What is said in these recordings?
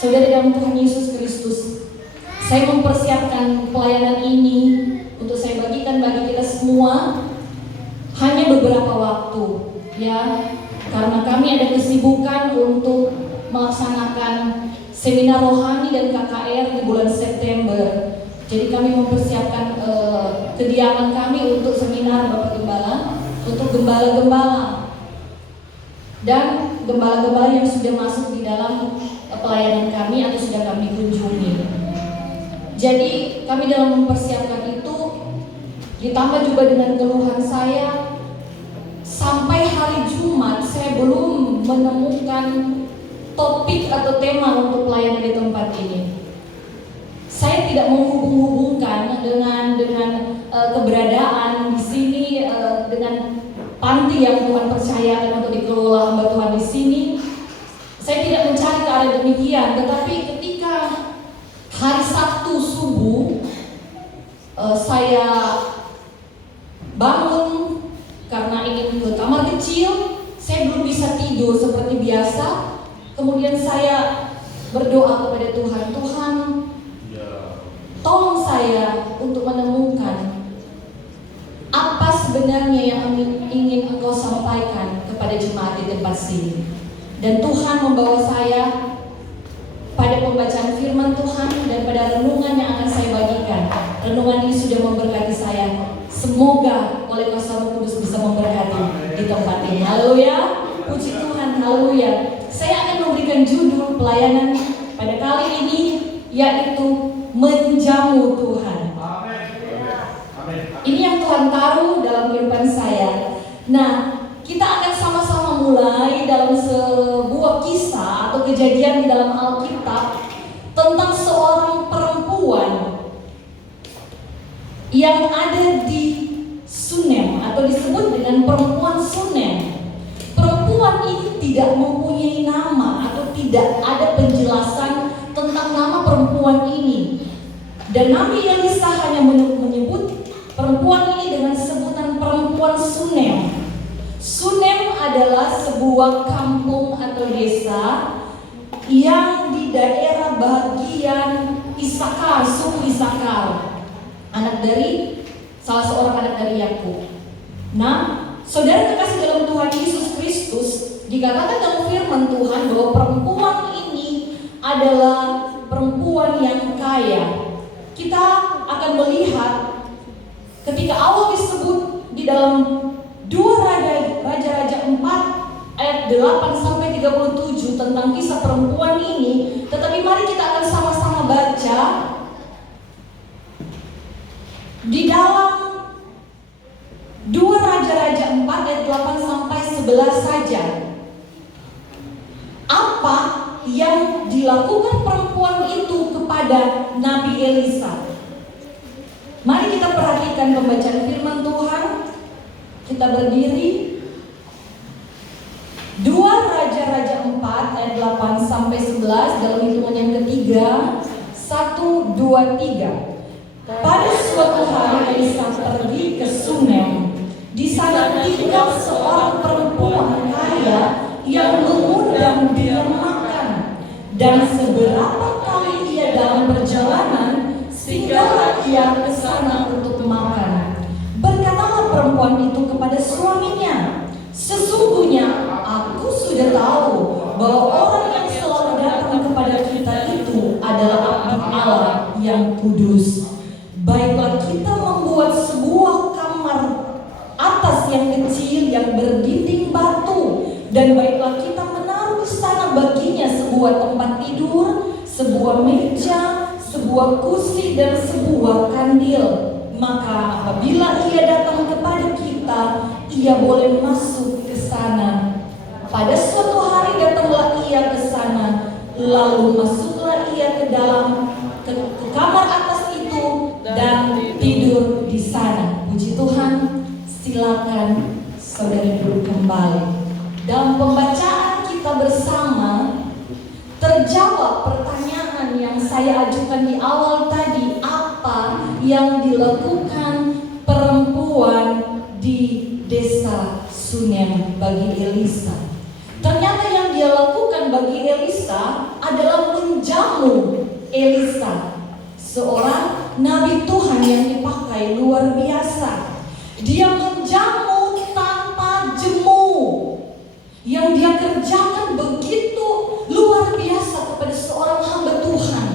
Saudara dalam Tuhan Yesus Kristus, saya mempersiapkan pelayanan ini untuk saya bagikan bagi kita semua hanya beberapa waktu, ya, karena kami ada kesibukan untuk melaksanakan seminar rohani dan KKR di bulan September. Jadi kami mempersiapkan kediaman kami untuk seminar Bapak Gembala, untuk gembala-gembala dan gembala-gembala yang sudah masuk di dalam pelayanan kami atau sudah kami kunjungi. Jadi kami dalam mempersiapkan itu ditambah juga dengan keluhan saya, sampai hari Jumat saya belum menemukan topik atau tema untuk pelayanan di tempat ini. Saya tidak menghubung-hubungkan dengan keberadaan di sini, dengan panti yang Tuhan percayakan untuk dikelola hamba Tuhan di sini. Saya tidak mencari ke arah demikian, tetapi ketika hari Sabtu subuh saya bangun karena ingin ke kamar kecil, saya belum bisa tidur seperti biasa. Kemudian saya berdoa kepada Tuhan, Tuhan, tolong saya untuk menemukan apa sebenarnya yang ingin Engkau sampaikan kepada jemaat di tempat sini. Dan Tuhan membawa saya pada pembacaan firman Tuhan dan pada renungan yang akan saya bagikan. Renungan ini sudah memberkati saya. Semoga oleh kuasa Roh Kudus bisa memberkati di tempat ini. Haleluya, puji Tuhan, haleluya. Saya akan memberikan judul pelayanan pada kali ini, yaitu menjamu Tuhan. Ini yang Tuhan taruh dalam kehidupan saya. Nah, kita akan sama-sama mulai dalam sebuah kisah atau kejadian di dalam Alkitab tentang seorang perempuan yang ada di Sunem atau disebut dengan perempuan Sunem. Perempuan ini tidak mempunyai nama atau tidak ada penjelasan tentang nama perempuan ini. Dan Nabi Elisa hanya menyebut perempuan ini dengan sebutan perempuan Sunem. Sunem adalah sebuah kampung atau desa yang di daerah bagian Isakar, suku Isakar, anak dari salah seorang anak dari Yakub. Nah, saudara kekasih dalam Tuhan Yesus Kristus, dikatakan dalam firman Tuhan bahwa perempuan ini adalah perempuan yang kaya. Kita akan melihat ketika awal disebut di dalam 2 Raja-Raja 4 ayat 8 sampai 37 tentang kisah perempuan ini. Tetapi mari kita akan sama-sama baca di dalam 2 Raja-Raja 4 ayat 8 sampai 11 saja. Apa yang dilakukan perempuan itu kepada Nabi Elisa? Mari kita perhatikan pembacaan firman Tuhan. Kita berdiri. 2 Raja-Raja 4 ayat 8 sampai 11 dalam hitungan yang ketiga. 1, 2, 3. Pada suatu hari Elisa pergi ke Sunem. Di sana tinggal seorang perempuan kaya yang mengundang dia makan. Dan seberapa kali ia dalam perjalanan, singgahlah ia ke sana untuk makan. Berkatalah perempuan itu kepada suaminya, sesungguhnya aku sudah tahu bahwa orang yang selalu datang kepada kita itu adalah abdi Allah yang kudus. Baiklah kita membuat sebuah kamar atas yang kecil yang berdinding batu, dan baiklah kita menaruh di sana baginya sebuah tempat tidur, sebuah meja, sebuah kursi dan sebuah kandil. Maka apabila ia datang kepada kita, ia boleh masuk ke sana. Pada suatu hari datanglah ia ke sana, lalu masuklah ia ke dalam ke kamar atas itu dan tidur di sana. Puji Tuhan. Silakan saudara duduk kembali. Dalam pembacaan kita bersama terjawab pertanyaan yang saya ajukan di awal tadi, apa yang dilakukan perempuan di desa Sunem bagi Elisa. Ternyata yang dia lakukan bagi Elisa adalah menjamu menjamu Elisa, seorang nabi Tuhan yang dipakai luar biasa. Dia menjamu tanpa jemu. Yang dia kerjakan begitu luar biasa kepada seorang hamba Tuhan.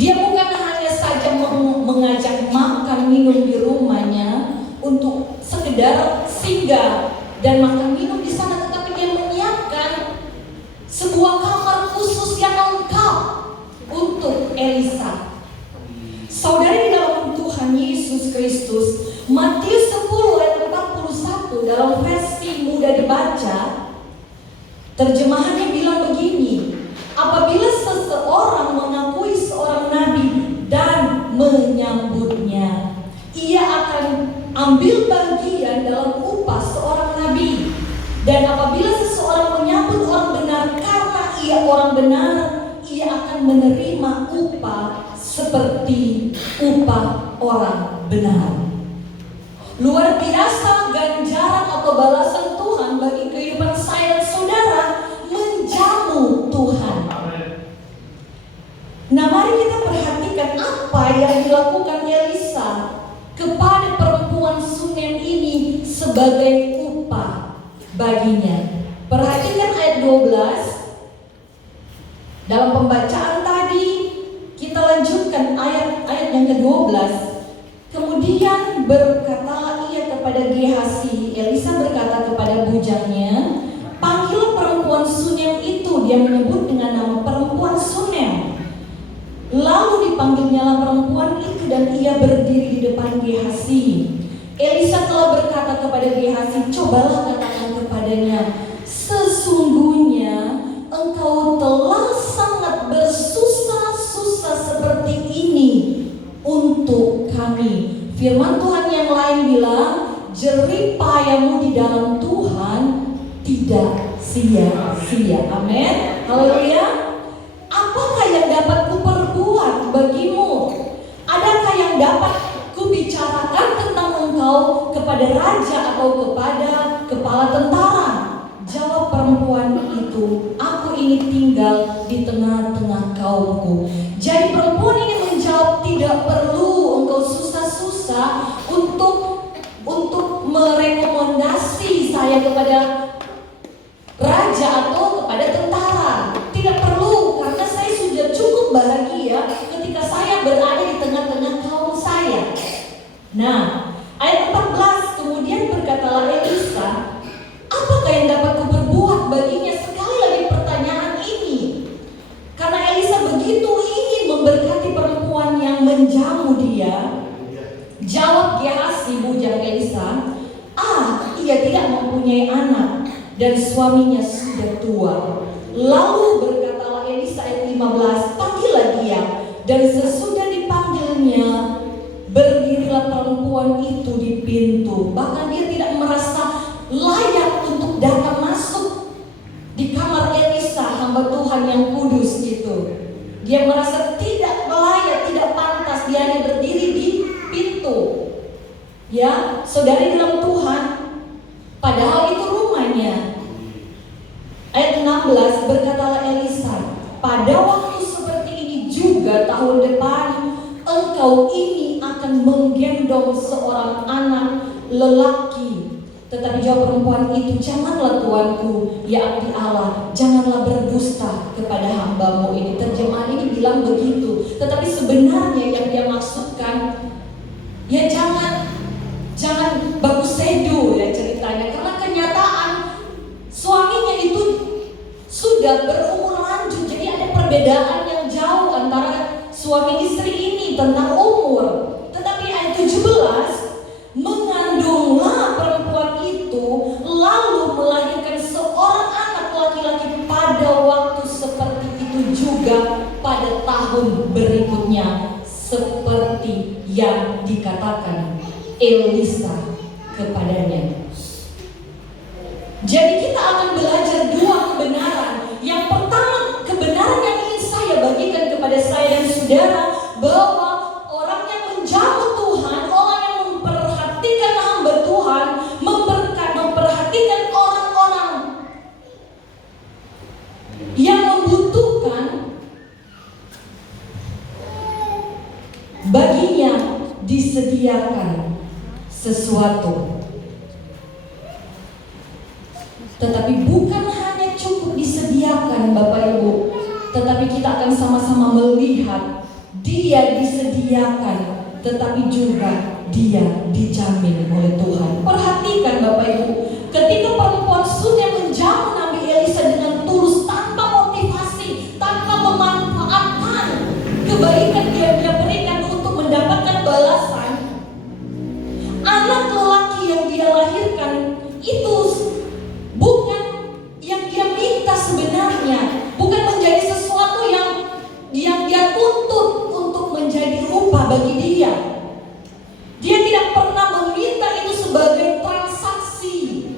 Dia bukan hanya saja mengajak makan minum di rumahnya untuk sekedar singgah dan makan minum di sana, tetapi dia menyiapkan sebuah kamar khusus yang lengkap untuk Elisa. Saudari di dalam Tuhan Yesus Kristus, Matius 10 ayat 41 dalam versi mudah dibaca, terjemahannya bilang begini: apabila seseorang mengakui seorang nabi dan menyambutnya, ia akan ambil bagian dalam upah seorang nabi. Dan apabila seseorang menyambut orang benar karena ia orang benar, ia akan menerima upah seperti upah orang benar. Luar biasa ganjaran atau balasan Tuhan bagi kehidupan saya dan saudara menjamu Tuhan. Nah, mari kita perhatikan apa yang dilakukan Elisa kepada perempuan Sunem ini sebagai upah baginya. Perhatikan ayat 12. Dalam pembacaan tadi kita lanjutkan ayat yang ke-12. Kemudian berkatalah ia kepada Gehasi, Elisa berkata kepada bujangnya, panggil perempuan Sunem itu. Dia menyebut dengan nama perempuan Sunem. Lalu dipanggilnyalah perempuan itu dan ia berdiri di depan Gehasi. Elisa telah berkata kepada Gehasi, cobalah katakan kepadanya, sesungguhnya engkau telah sangat bersusah-susah seperti ini untuk kami. Firman Tuhan yang lain bilang, jerih payamu di dalam Tuhan tidak sia-sia. Amin. Haleluya. Apakah yang dapat kuperbuat bagimu? Adakah yang dapat kubicarakan tentang engkau kepada raja atau kepada kepala tentara? Jawab perempuan itu, aku ini tinggal di tengah-tengah kaumku. Jadi perempuan ini menjawab, tidak perlu engkau susah-susah untuk merekomendasi saya kepada raja atau kepada tentara. Tidak perlu, karena saya sudah cukup bahagia ketika saya berada di tengah-tengah kaum saya. Nah, ayat 14, kemudian berkatalah Elisa, apakah yang dapat kuperbuat baginya? Sekali lagi pertanyaan ini, karena Elisa begitu ingin memberkati perempuan yang menjamu dia. Jawab Gehasi, bujang Elisa, ia tidak mempunyai anak dan suaminya sudah tua. Lalu berkatalah Elisa ayat 15, panggillah dia. Dan sesudah dipanggilnya, berdirilah perempuan itu di pintu. Bahkan dia tidak merasa layak untuk datang masuk di kamar Elisa, hamba Tuhan yang kudus itu. Dia merasa tidak layak, tidak pantas, dia hanya berdiri di pintu. Ya, saudari dalam Tuhan, padahal itu rumahnya. Ayat 16, berkatalah Elisa, pada waktu seperti ini juga tahun depan, engkau ini akan menggendong seorang anak lelaki. Tetapi jawab perempuan itu, janganlah tuanku, ya abdi Allah, janganlah berdusta kepada hambamu ini. Terjemahan ini bilang begitu, tetapi sebenarnya yang dia maksudkan, ya jangan bagus sedu ya ceritanya. Karena kenyataan suaminya itu sudah berumur lanjut, jadi ada perbedaan yang jauh antara suami istri ini tentang umur. Tetapi ayat 17, mengandunglah perempuan itu lalu melahirkan seorang anak laki-laki pada waktu seperti itu juga pada tahun berikutnya, seperti yang dikatakan Elisa kepadanya. Jadi kita akan belajar dua kebenaran. Yang pertama, kebenaran yang ingin saya bagikan kepada saya dan saudara, bahwa orang yang menjamu Tuhan, orang yang memperhatikan hamba Tuhan, memperhatikan orang-orang yang membutuhkan, disediakan sesuatu. Tetapi bukan hanya cukup disediakan Bapak Ibu, tetapi kita akan sama-sama melihat dia disediakan, tetapi juga dia dijamin oleh Tuhan. Perhatikan Bapak Ibu, ketika perempuan Sunem menjamu Nabi Elisa dengan tulus, tanpa motivasi, tanpa memanfaatkan kebaikan yang dia berikan untuk mendapatkan balasan, anak lelaki yang dia lahirkan itu bukan yang dia minta sebenarnya, bukan menjadi sesuatu yang dia tuntut untuk menjadi upah bagi dia. Dia tidak pernah meminta itu sebagai transaksi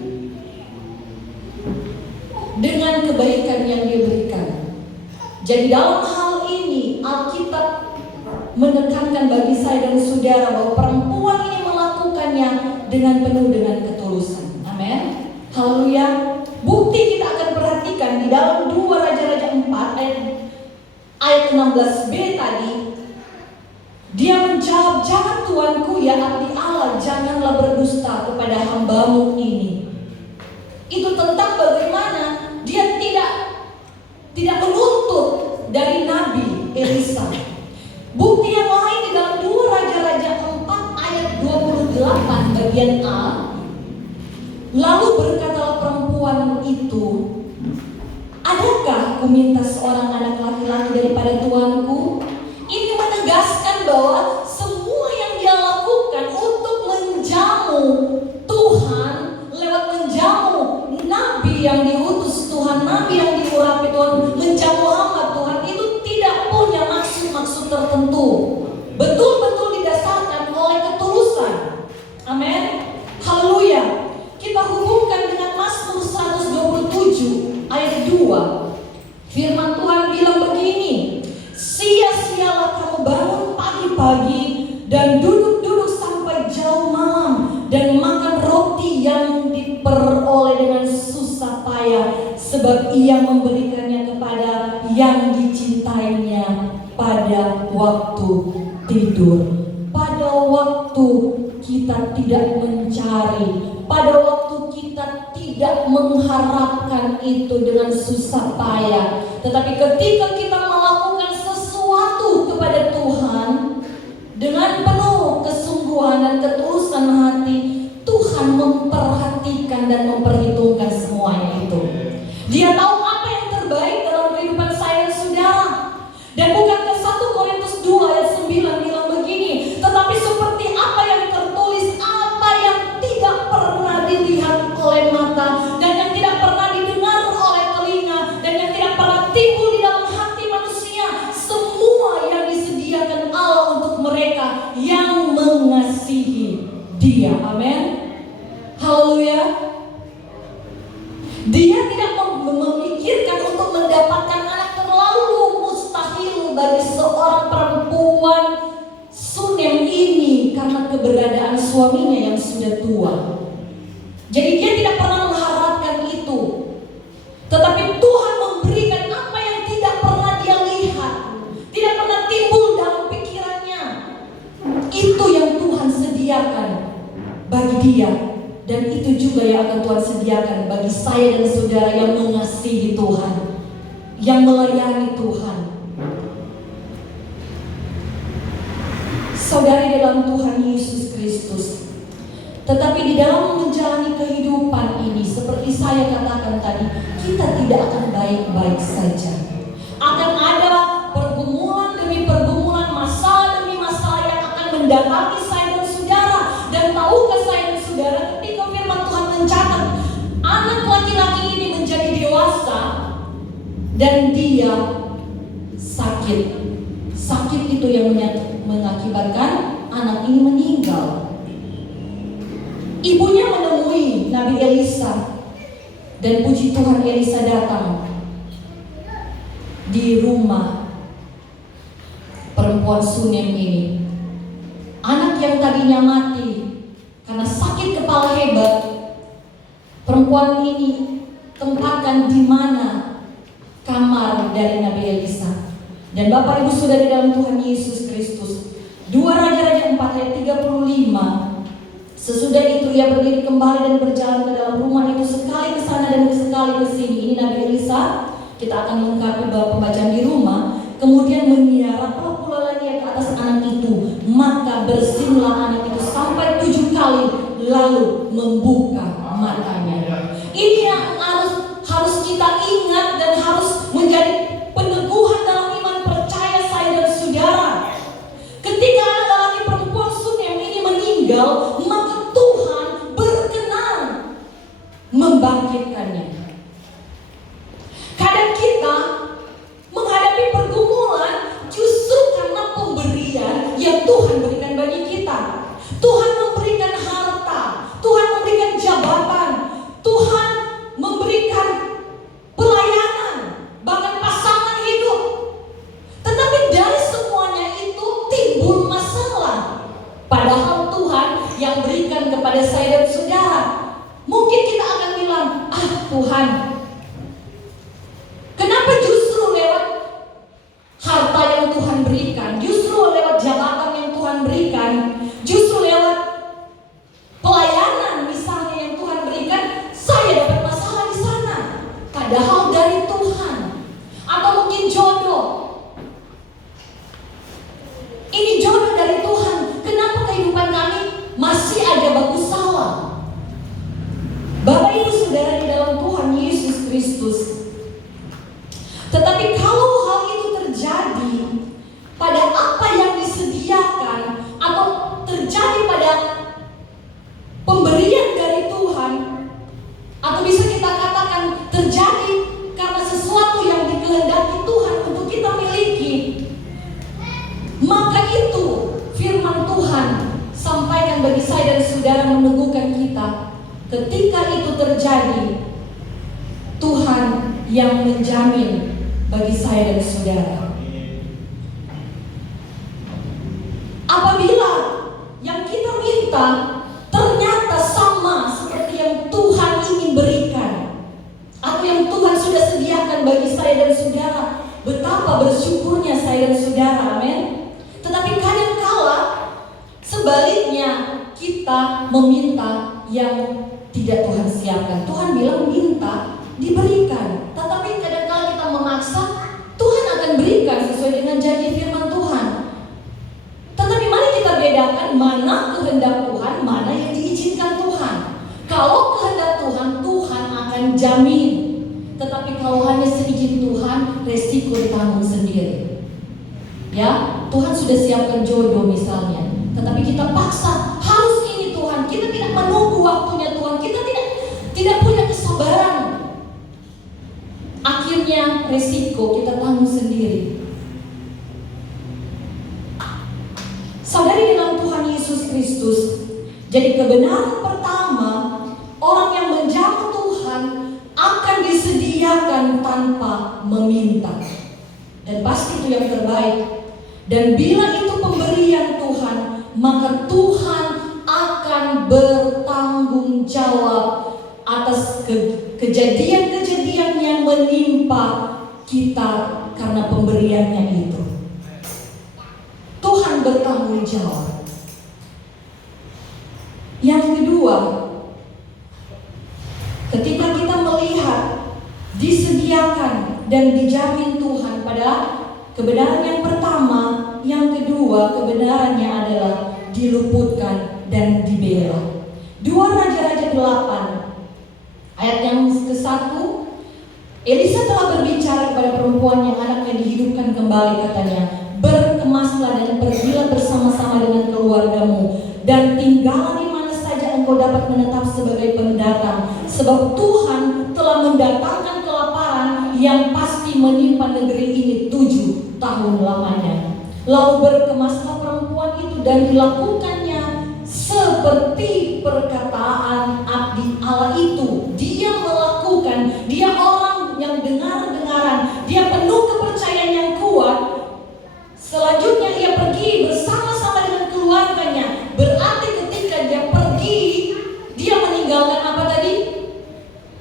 dengan kebaikan yang dia berikan. Jadi dalam hal ini Alkitab menekankan bagi saya dan saudara bahwa perempuan ini melakukannya dengan penuh dengan ketulusan. Amin. Haleluya. Bukti kita akan perhatikan di dalam 2 Raja-Raja 4 ayat 16b tadi. Dia menjawab, "Jangan tuanku ya abdi Allah, janganlah berdusta kepada hambamu ini." Itu tentang bagaimana dia tidak menuntut dari Nabi Elisa. Bukti yang lain di dalam 2 Raja-Raja 4 ayat 28 bagian A. Lalu berkatalah perempuan itu, "Adakah ku minta seorang anak laki-laki daripada tuanku?" Ini menegaskan bahwa semua yang dia lakukan untuk menjamu Tuhan, lewat menjamu Nabi yang diutus Tuhan, Nabi yang diurapi Tuhan, menjamu hamba Tuhan, itu tidak punya maksud-maksud tertentu. Betul-betul didasarkan oleh ketulusan. Amin. Haleluya. Kita hubungkan dengan Mazmur 127 ayat 2. Firman Tuhan bilang begini, "Sia-sialah kamu bangun pagi-pagi dan duduk-duduk sampai jauh malam dan makan roti yang diperoleh dengan susah payah, sebab ia memberikannya kepada yang dicintainya pada waktu tidur." Pada waktu kita tidak mencari, pada waktu kita tidak mengharapkan itu dengan susah payah, tetapi ketika kita melakukan sesuatu kepada Tuhan dengan penuh kesungguhan dan ketulusan hati, Tuhan memperhatikan dan memperhitungkan semuanya itu. Dia tahu apa yang terbaik dalam kehidupan saya dan saudara. Dan bukankah 1 Korintus 2 ayat 9 bilang begini, "Tetapi seperti apa yang tertulis, apa yang tidak pernah dilihat oleh mata, dan yang tidak pernah didengar oleh telinga, dan yang tidak pernah timbul di dalam hati manusia, semua yang disediakan Allah untuk mereka yang mengasihi Dia." Amin. Haleluya. Dia tidak memikirkan untuk mendapatkan anak, terlalu mustahil bagi seorang perempuan Sunem ini karena keberadaan suaminya yang sudah tua. Jadi dia tidak pernah mengharapkan itu. Tetapi Tuhan memberikan apa yang tidak pernah dia lihat, tidak pernah timbul dalam pikirannya. Itu yang Tuhan sediakan bagi dia. Dan itu juga yang akan Tuhan sediakan bagi saya dan saudara yang mengasihi Tuhan, yang melayani Tuhan. Saudari dalam Tuhan Yesus Kristus, tetapi di dalam menjalani kehidupan ini, seperti saya katakan tadi, kita tidak akan baik-baik saja. Akan ada pergumulan demi pergumulan, masalah demi masalah yang akan mendatangi saya dan saudara. Dan tahukah saya dan saudara, ketika firman Tuhan mencatat anak laki-laki ini menjadi dewasa dan dia sakit. Sakit itu yang mengakibatkan anak ini meninggal. Ibunya menemui Nabi Elisa, dan puji Tuhan Elisa datang di rumah perempuan Sunem ini. Anak yang tadinya mati karena sakit kepala hebat, perempuan ini tempatkan di mana kamar dari Nabi Elisa. Dan Bapak Ibu Saudara dalam Tuhan Yesus Kristus, 2 Raja-Raja 4 ayat 35. Sesudah itu ia berdiri kembali dan berjalan ke dalam rumah itu, sekali ke sana dan sekali ke sini. Ini Nabi Elisa. Kita akan lengkapi pembacaan di rumah. Kemudian menyiaraplah pula lagi ke atas anak itu, maka bersinlah anak itu sampai 7 kali, lalu membuka matanya. Ini yang harus kita ingat dan harus menjadi peneguhan dalam iman percaya saya dan saudara. Ketika anak lelaki perempuan Sunem ini meninggal, maka Tuhan berkenan membangkitkannya. Kadang kita menghadapi pergumulan justru karena pemberian yang Tuhan berikan bagi kita. Tuhan memberikan harta, Tuhan memberikan jabatan, Tuhan memberikan pelayanan, bahkan pasangan hidup. Tetapi dari semuanya itu timbul masalah. Padahal Tuhan yang berikan kepada saya dan saudara. Mungkin kita akan bilang, Tuhan, kenapa justru lewat harta yang Tuhan berikan, justru lewat jabatan yang Tuhan berikan, justru lewat pelayanan misalnya yang Tuhan berikan, saya dapat masalah di sana. Padahal dari Tuhan. Atau mungkin jodoh. Ini jodoh dari Tuhan. Kenapa kehidupan kami masih ada bagus salah? Bapak Ibu Saudara di dalam Tuhan Yesus Kristus. Tetapi kalau hal itu terjadi pada apa yang disediakan atau terjadi pada pemberian dari Tuhan, atau bisa kita katakan terjadi karena sesuatu yang dikehendaki Tuhan untuk kita miliki, maka itu firman Tuhan sampaikan bagi saya dan saudara meneguhkan kita. Ketika itu terjadi, Tuhan yang menjamin bagi saya dan saudara. Apabila yang kita minta ternyata sama seperti yang Tuhan ingin berikan, atau yang Tuhan sudah sediakan bagi saya dan saudara, betapa bersyukurnya saya dan saudara, amin. Tetapi kadangkala sebaliknya kita meminta yang tidak Tuhan siapkan. Tuhan bilang minta, diberikan. Tetapi kadang-kadang kita memaksa, Tuhan akan berikan sesuai dengan janji firman Tuhan. Tetapi mari kita bedakan mana kehendak Tuhan, mana yang diizinkan Tuhan. Kalau kehendak Tuhan, Tuhan akan jamin. Tetapi kalau hanya seizin Tuhan, resiko ditanggung sendiri. Ya, Tuhan sudah siapkan jodoh misalnya, tetapi kita paksa harus ini Tuhan. Kita tidak menunggu waktunya Tuhan. Kita tidak punya kesabaran. Akhirnya resiko kita tanggung sendiri. Saudari dalam Tuhan Yesus Kristus, jadi kebenaran pertama, orang yang menjamu Tuhan akan disediakan tanpa meminta. Dan pasti itu yang terbaik. Dan bila itu pemberian Tuhan, maka Tuhan akan bertanggung jawab atas kejadian-kejadian yang menimpa kita karena pemberiannya itu. Tuhan bertanggung jawab. Yang kedua, ketika kita melihat disediakan dan dijamin Tuhan pada kebenaran yang pertama, yang kedua kebenarannya adalah diluputkan dan dibela. 2 Raja-Raja 8 ayat yang ke-1, Elisa telah berbicara kepada perempuan yang anaknya dihidupkan kembali, katanya, berkemaslah dan pergilah bersama-sama dengan keluargamu dan tinggallah di mana saja engkau dapat menetap sebagai pendatang, sebab Tuhan telah mendatangkan kelaparan yang pasti menimpa negeri ini 7 tahun lamanya. Lalu berkemaslah perempuan itu dan dilakukannya seperti perkataan abdi Allah itu. Dia melakukan, dia orang yang dengar-dengaran, dia penuh kepercayaan yang kuat. Selanjutnya ia pergi bersama-sama dengan keluarganya. Berarti ketika dia pergi, dia meninggalkan apa tadi?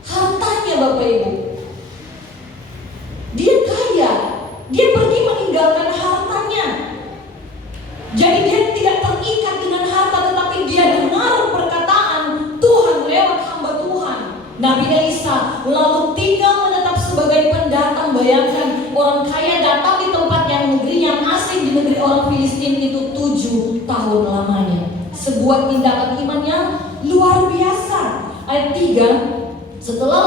Hartanya, Bapak Ibu. Dia kaya, dia pergi meninggalkan hartanya. Jadi dia orang kaya datang di tempat yang negeri yang asing, di negeri orang Filistin itu 7 tahun lamanya. Sebuah tindakan iman yang luar biasa. Ayat 3, setelah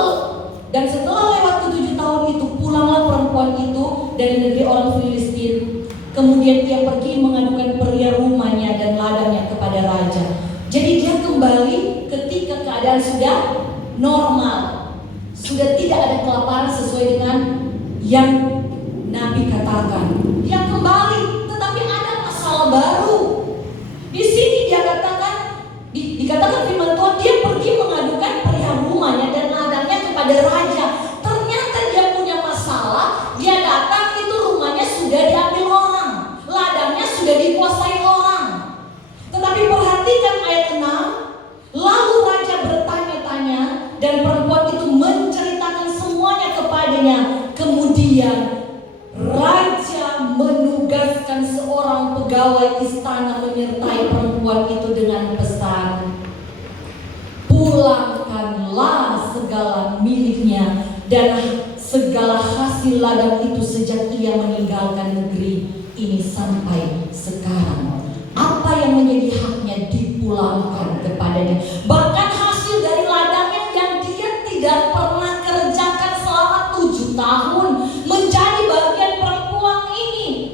lewat 7 tahun itu, pulanglah perempuan itu dari negeri orang Filistin. Kemudian ia pergi mengadukan pria rumahnya dan ladangnya kepada raja. Jadi dia kembali ketika keadaan sudah normal, sudah tidak ada kelaparan sesuai dengan yang Nabi katakan. Dia kembali, tetapi ada masalah baru. Di sini dia katakan, dikatakan firman Tuhan, dia pergi mengadukan pria rumahnya dan ladangnya kepada raja. Ternyata dia punya masalah. Dia datang, itu rumahnya sudah diambil orang, ladangnya sudah dikuasai orang. Tetapi perhatikan ayat 6. Lalu raja bertanya-tanya dan perempuan itu menceritakan semuanya kepadanya. Kemudian raja menugaskan seorang pegawai istana menyertai perempuan itu dengan pesan, pulangkanlah segala miliknya dan segala hasil ladang itu sejak ia meninggalkan negeri ini sampai sekarang. Apa yang menjadi haknya dipulangkan kepadanya. Bahkan hasil dari ladangnya yang dia tidak pernah kerjakan selama 7 tahun menjadi bagian perempuan ini.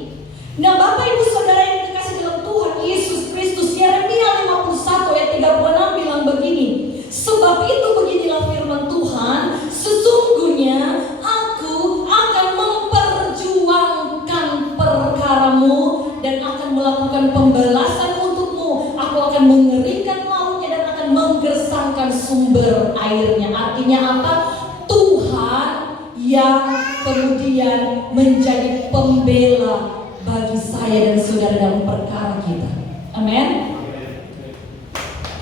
Nah, Bapak Ibu Saudara yang dikasih dalam Tuhan Yesus Kristus, Yeremia 51 ayat 36 bilang begini, sebab itu beginilah firman Tuhan, sesungguhnya aku akan memperjuangkan perkaramu dan akan melakukan pembalasan untukmu. Aku akan mengeringkan lautnya dan akan menggersangkan sumber airnya. Artinya apa? Tuhan yang kemudian menjadi pembela bagi saya dan saudara dalam perkara kita. Amin.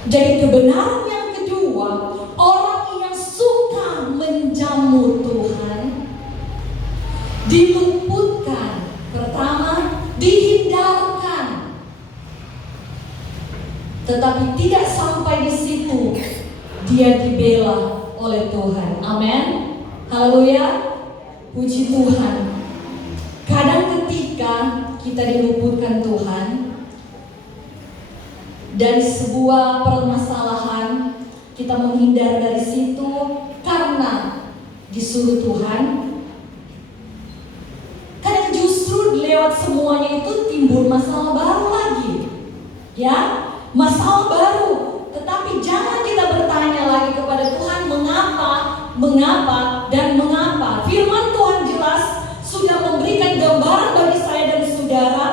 Jadi kebenaran yang kedua, orang yang suka menjamu Tuhan diluputkan. Pertama, dihindarkan. Tetapi tidak sampai di situ, dia dibela oleh Tuhan. Amin. Haleluya. Puji Tuhan. Kadang ketika kita diluputkan Tuhan dari sebuah permasalahan, kita menghindar dari situ karena disuruh Tuhan. Kadang justru lewat semuanya itu timbul masalah baru lagi. Ya, masalah baru. Tetapi jangan kita bertanya lagi kepada Tuhan mengapa dan mengapa. Firman Tuhan jelas sudah memberikan gambaran bagi saya dan saudara,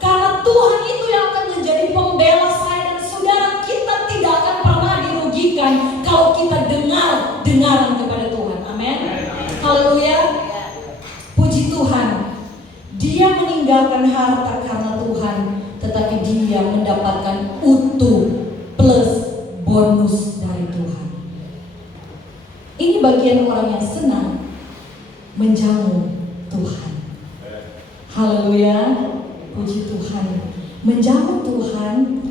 karena Tuhan itu yang akan menjadi pembela saya dan saudara. Kita tidak akan pernah dirugikan kalau kita dengaran kepada Tuhan. Amin. Haleluya. Puji Tuhan. Dia meninggalkan harta karena Tuhan, tetapi dia mendapatkan utuh plus bonus dari Tuhan. Ini bagian orang yang senang menjamu Tuhan. Haleluya. Puji Tuhan. Menjamu Tuhan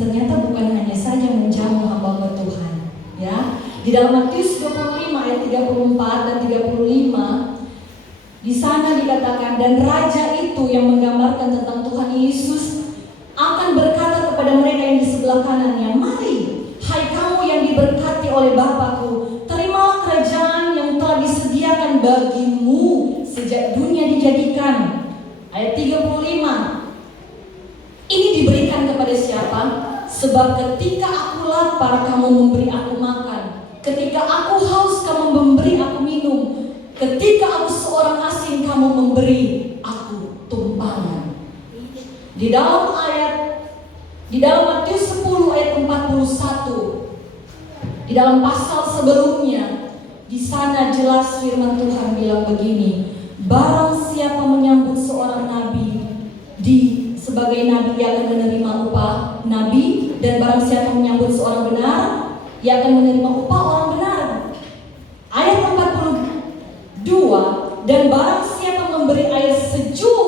ternyata bukan hanya saja menjamu hamba Tuhan. Ya. Di dalam Matius 25 ayat 34 dan 35, di sana dikatakan, dan raja itu yang menggambarkan tentang Tuhan Yesus akan berkata kepada mereka yang di sebelah kanannya, mari, hai kamu yang diberkati oleh Bapakku, terimalah kerajaan yang telah disediakan bagimu sejak dunia dijadikan. Ayat 35. Ini diberikan kepada siapa? Sebab ketika aku lapar, kamu memberi aku makan. Ketika aku haus, kamu memberi aku minum. Ketika aku seorang asing, kamu memberi aku tumpangan. Di dalam Matius 10 ayat 41, di dalam pasal sebelumnya, di sana jelas firman Tuhan bilang begini, barang siapa menyambut seorang nabi sebagai nabi, ia akan menerima upah nabi, dan barang siapa menyambut seorang benar, ia akan menerima upah orang benar. Ayat 42, dan barang siapa memberi air sejuk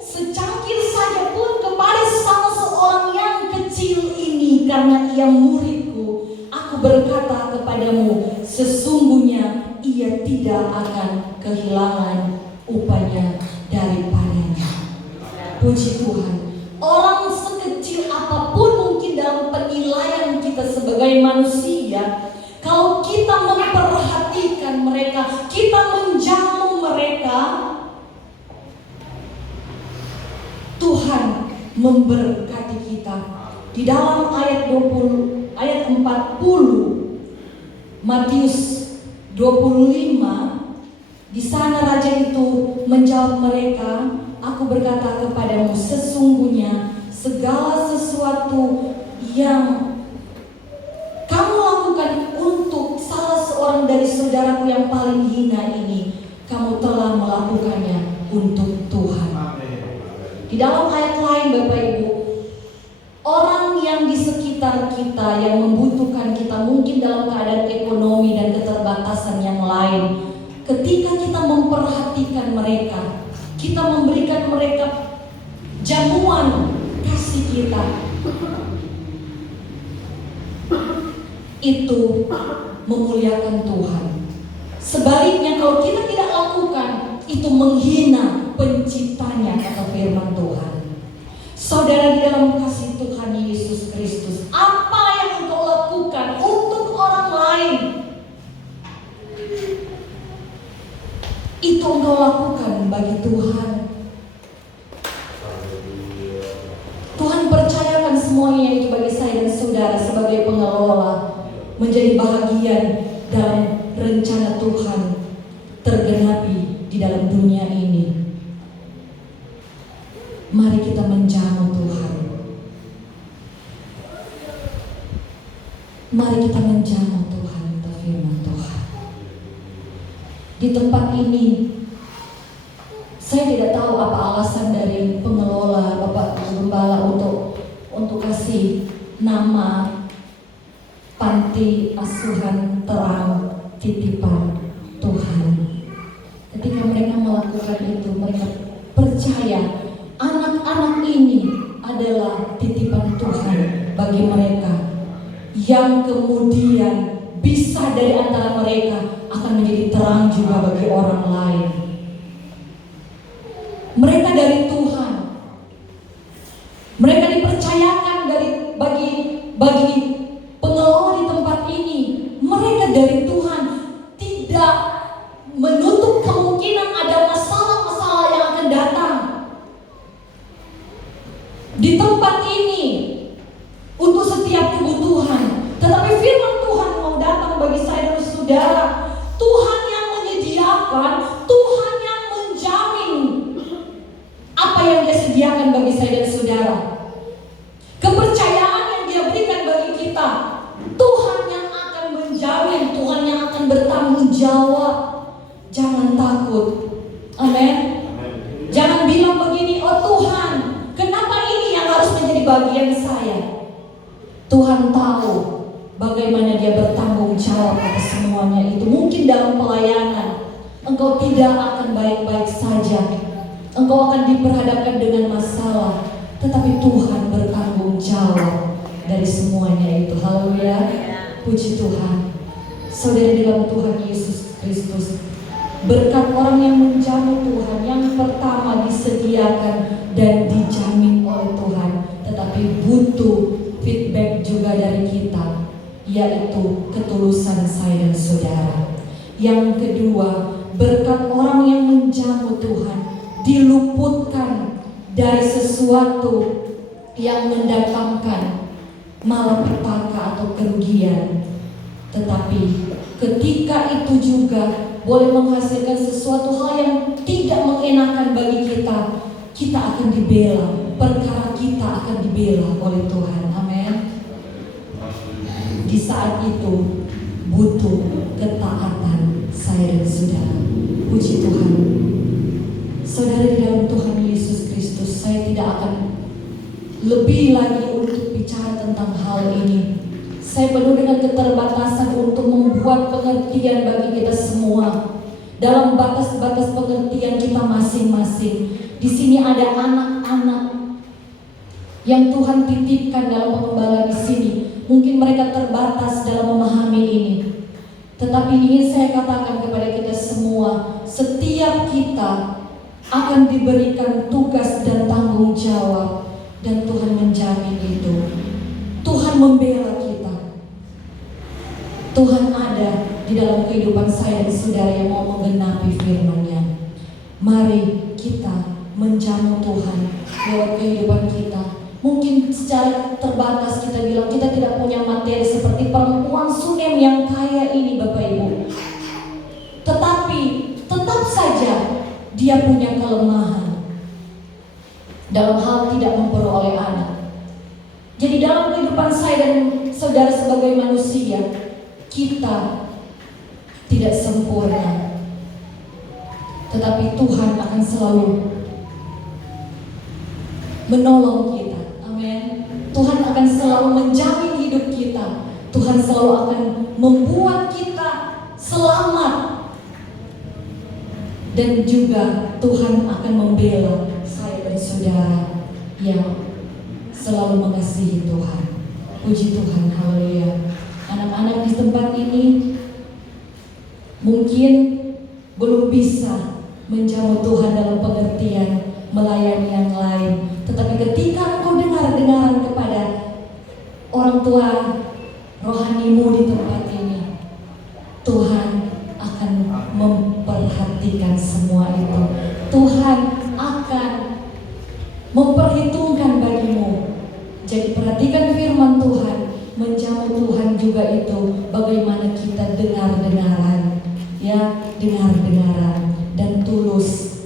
secangkir saja pun kepada salah seorang yang kecil ini, karena ia muridku, aku berkata kepadamu, sesungguhnya ia tidak akan kehilangan upahnya daripadanya. Puji Tuhan. Orang sekecil apapun mungkin dalam penilaian kita sebagai manusia, kalau kita memperhatikan mereka, kita menjamu mereka, Tuhan memberkati kita. Di dalam ayat 40 Matius 25, di sana raja itu menjawab mereka, "Aku berkata kepadamu, sesungguhnya segala sesuatu yang kamu lakukan untuk salah seorang dari saudaraku yang paling hina ini, kamu telah melakukannya untuk Tuhan." Di dalam ayat lain, Bapak Ibu, orang yang di sekitar kita yang membutuhkan kita, mungkin dalam keadaan ekonomi dan keterbatasan yang lain, ketika kita memperhatikan mereka, kita memberikan mereka jamuan kasih kita, itu memuliakan Tuhan. Sebaliknya kalau kita tidak lakukan, itu menghina penciptanya, kata firman Tuhan. Saudara di dalam kasih Tuhan Yesus Kristus, apa yang engkau lakukan untuk orang lain, itu engkau lakukan bagi Tuhan. Tuhan percayakan semuanya itu bagi saya dan saudara sebagai pengelola, menjadi bahagian dalam rencana Tuhan tergenapi di dalam dunia ini. Mari kita menjamu Tuhan. Mari kita menjamu Tuhan, firman Tuhan. Di tempat ini, saya tidak tahu apa alasan dari pengelola, Bapak Gembala untuk kasih nama Panti Asuhan Terang Titipan Tuhan. Ketika mereka melakukan itu, mereka percaya anak-anak ini adalah titipan Tuhan bagi mereka, yang kemudian bisa dari antara mereka akan menjadi terang juga bagi orang lain. Mereka dari Tuhan, mereka dipercayakan bagi pengelola di tempat ini. Mereka dari Tuhan, tidak menutup kemungkinan ada masalah-masalah yang akan datang di tempat ini untuk setiap kebutuhan. Tetapi firman Tuhan mau datang bagi saya dan saudara. Tuhan yang menyediakan, Tuhan yang menjamin apa yang Dia sediakan bagi saya dan saudara. Kepercayaan yang Dia berikan bagi kita, Tuhan yang akan menjamin, Tuhan yang akan bertanggung jawab. Jangan takut. Amin. Jangan bilang begini, "Oh Tuhan, kenapa ini yang harus menjadi bagian saya?" Tuhan tahu bagaimana Dia bertanggung jawab atas semuanya itu. Mungkin dalam pelayanan engkau tidak akan baik-baik saja, engkau akan diperhadapkan dengan masalah, tetapi Tuhan bertanggung jawab dari semuanya itu. Haleluya, puji Tuhan. Saudara di dalam Tuhan Yesus Kristus, berkat orang yang menjamu Tuhan, yang pertama disediakan dan dijamin oleh Tuhan, tetapi butuh feedback juga dari kita, yaitu ketulusan saya dan saudara. Yang kedua, berkat orang yang menjamu Tuhan diluputkan dari sesuatu yang mendatangkan malapetaka atau kerugian, tetapi ketika itu juga boleh menghasilkan sesuatu hal yang tidak mengenakan bagi kita, kita akan dibela, perkara kita akan dibela oleh Tuhan. Amin. Di saat itu butuh ketaatan saya dan saudara. Puji Tuhan. Saudara di dalam Tuhan Yesus Kristus, saya tidak akan lebih lagi untuk bicara tentang hal ini. Saya penuh dengan keterbatasan untuk membuat pengertian bagi kita semua dalam batas-batas pengertian kita masing-masing. Di sini ada anak-anak yang Tuhan titipkan dalam pengembala di sini. Mungkin mereka terbatas dalam memahami ini. Tetapi ingin saya katakan kepada kita semua, setiap kita akan diberikan tugas dan tanggung jawab, dan Tuhan menjamin itu. Tuhan membela kita. Tuhan ada di dalam kehidupan saya dan saudara yang mau menggenapi firman-Nya. Mari kita menjamu Tuhan lewat kehidupan kita. Mungkin secara terbatas kita bilang kita tidak punya materi seperti perempuan Sunem yang kaya ini, Bapak Ibu. Tetapi tetap saja dia punya kelemahan dalam hal tidak memperoleh anak. Jadi dalam kehidupan saya dan saudara sebagai manusia, kita tidak sempurna. Tetapi Tuhan akan selalu menolong kita. Amin. Tuhan akan selalu menjamin hidup kita. Tuhan selalu akan membuat kita selamat. Dan juga Tuhan akan membela saya dan saudara yang selalu mengasihi Tuhan. Puji Tuhan, haleluya. Anak-anak di tempat ini mungkin belum bisa menjamu Tuhan dalam pengertian melayani yang lain. Tetapi ketika engkau dengar kepada orang tua rohanimu di tempat ini, Tuhan akan memperhatikan semua itu. Tuhan akan memperhitungkan bagimu. Jadi perhatikan firman Tuhan, menjamu Tuhan juga itu bagaimana kita dengar-dengaran, ya, dengar-dengaran dan tulus.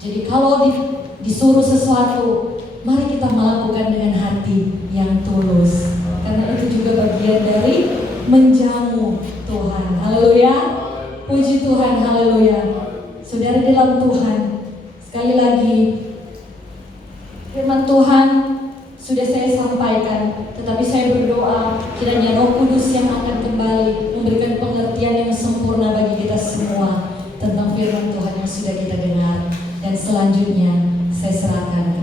Jadi kalau disuruh sesuatu, mari kita melakukan dengan hati yang tulus, karena itu juga bagian dari menjamu Tuhan. Haleluya. Puji Tuhan, haleluya. Saudara di dalam Tuhan, sekali lagi firman Tuhan sudah saya sampaikan, tetapi saya berdoa kiranya Roh Kudus yang akan kembali memberikan pengertian yang sempurna bagi kita semua tentang firman Tuhan yang sudah kita dengar. Dan selanjutnya saya serahkan